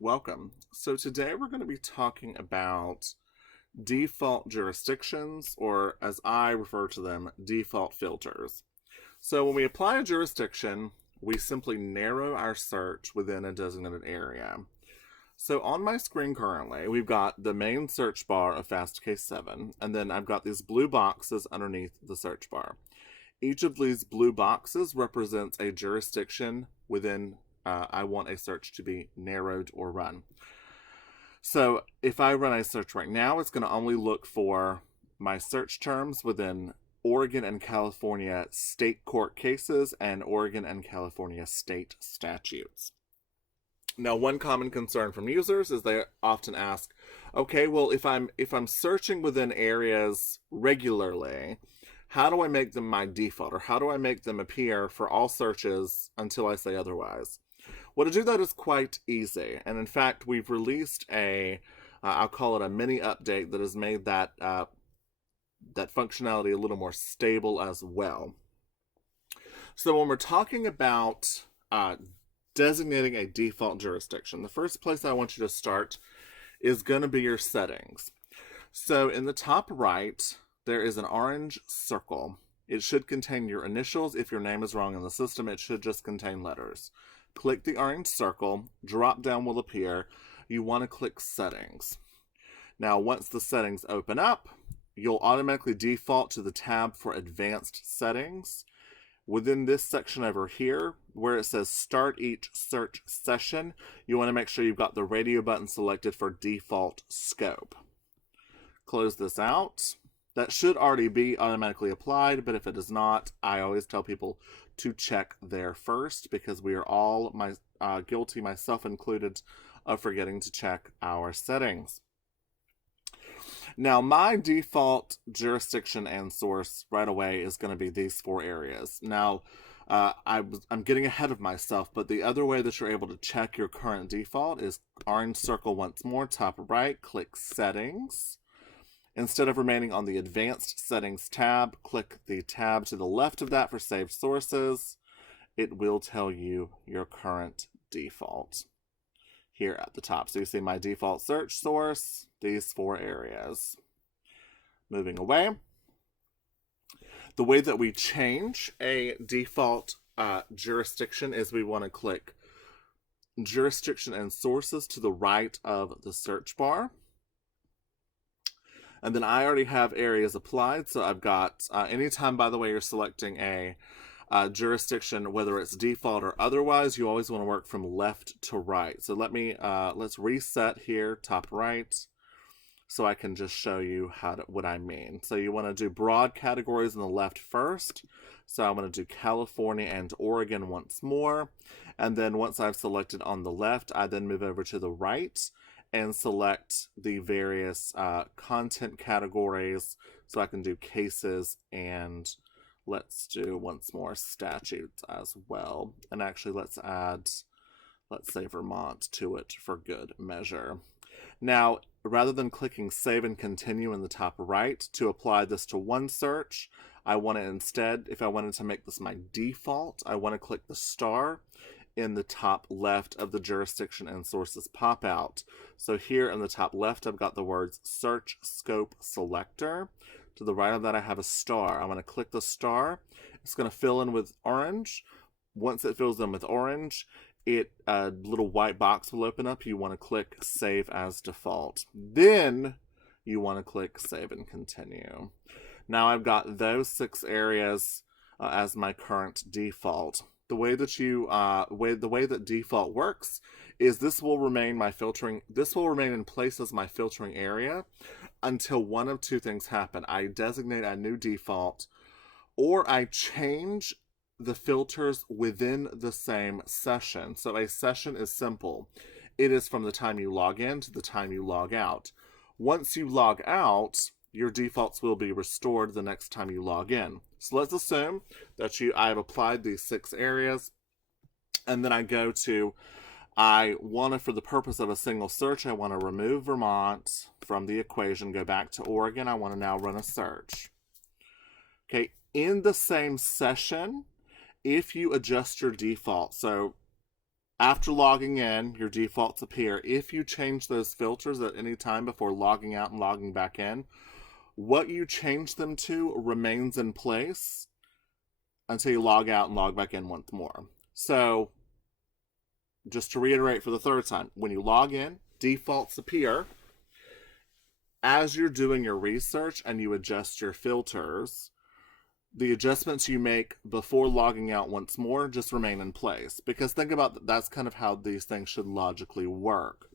Welcome. So today we're going to be talking about default jurisdictions, or as I refer to them, default filters. So when we apply a jurisdiction, we simply narrow our search within a designated area. So on my screen currently, we've got the main search bar of FastCase 7, and then I've got these blue boxes underneath the search bar. Each of these blue boxes represents a jurisdiction within I want a search to be narrowed or run. So if I run a search right now, it's going to only look for my search terms within Oregon and California state court cases and Oregon and California state statutes. Now, one common concern from users is they often ask, okay, well, if I'm searching within areas regularly, how do I make them my default, or how do I make them appear for all searches until I say otherwise? Well, to do that is quite easy, and in fact, we've released I'll call it a mini update that has made that functionality a little more stable as well. So when we're talking about designating a default jurisdiction, the first place I want you to start is going to be your settings. So in the top right, there is an orange circle. It should contain your initials. If your name is wrong in the system, it should just contain letters. Click the orange circle, drop down will appear. You want to click settings. Now, once the settings open up, you'll automatically default to the tab for advanced settings. Within this section over here, where it says start each search session, you want to make sure you've got the radio button selected for default scope. Close this out. That should already be automatically applied, but if it is not, I always tell people to check there first, because we are all guilty, myself included, of forgetting to check our settings. Now, my default jurisdiction and source right away is going to be these four areas. Now, I'm getting ahead of myself, but the other way that you're able to check your current default is orange circle once more, top right, click settings. Instead of remaining on the Advanced Settings tab, click the tab to the left of that for Saved Sources. It will tell you your current default here at the top. So you see my default search source, these four areas. Moving away. The way that we change a default jurisdiction is we want to click Jurisdiction and Sources to the right of the search bar. And then I already have areas applied, so I've got, anytime, by the way, you're selecting a jurisdiction, whether it's default or otherwise, you always want to work from left to right. So let's reset here, top right, so I can just show you what I mean. So you want to do broad categories in the left first. So I'm going to do California and Oregon once more. And then once I've selected on the left, I then move over to the right and select the various content categories. So I can do cases, and let's do once more statutes as well. And actually let's say Vermont to it for good measure. Now, rather than clicking save and continue in the top right to apply this to one search, I want to instead, if I wanted to make this my default, I want to click the star in the top left of the jurisdiction and sources pop out. So here in the top left, I've got the words search scope selector. To the right of that, I have a star. I'm going to click the star. It's going to fill in with orange. Once it fills in with orange, a little white box will open up. You want to click save as default. Then you want to click save and continue. Now I've got those 6 areas as my current default. The way that default works is this will remain in place as my filtering area until one of two things happen. I designate a new default, or I change the filters within the same session. So a session is simple. It is from the time you log in to the time you log out. Once you log out, your defaults will be restored the next time you log in. So let's assume that I have applied these 6 areas, and then I go to, for the purpose of a single search, I want to remove Vermont from the equation, go back to Oregon. I want to now run a search. Okay, in the same session, if you adjust your default, so After logging in, your defaults appear. If you change those filters at any time before logging out and logging back in, what you change them to remains in place until you log out and log back in once more. So, just to reiterate for the third time, when you log in, defaults appear. As you're doing your research and you adjust your filters, the adjustments you make before logging out once more just remain in place. Because think about that, that's kind of how these things should logically work.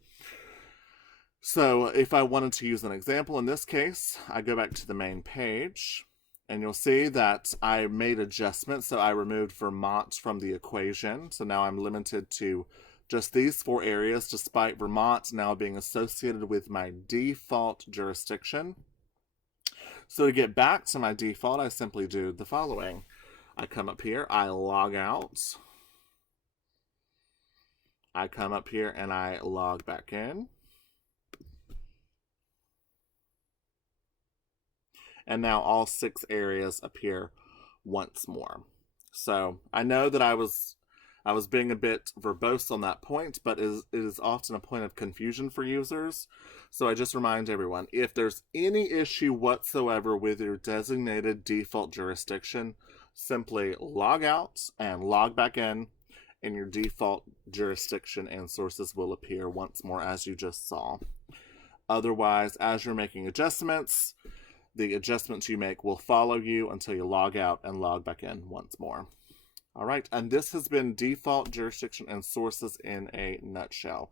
So if I wanted to use an example in this case, I go back to the main page and you'll see that I made adjustments. So I removed Vermont from the equation. So now I'm limited to just these 4 areas, despite Vermont now being associated with my default jurisdiction. So to get back to my default, I simply do the following. I come up here, I log out. I come up here and I log back in. And now all 6 areas appear once more. So I know that I was being a bit verbose on that point, but it is often a point of confusion for users. So I just remind everyone, if there's any issue whatsoever with your designated default jurisdiction, simply log out and log back in, and your default jurisdiction and sources will appear once more as you just saw. Otherwise, as you're making adjustments, the adjustments you make will follow you until you log out and log back in once more. All right, and this has been default jurisdiction and sources in a nutshell.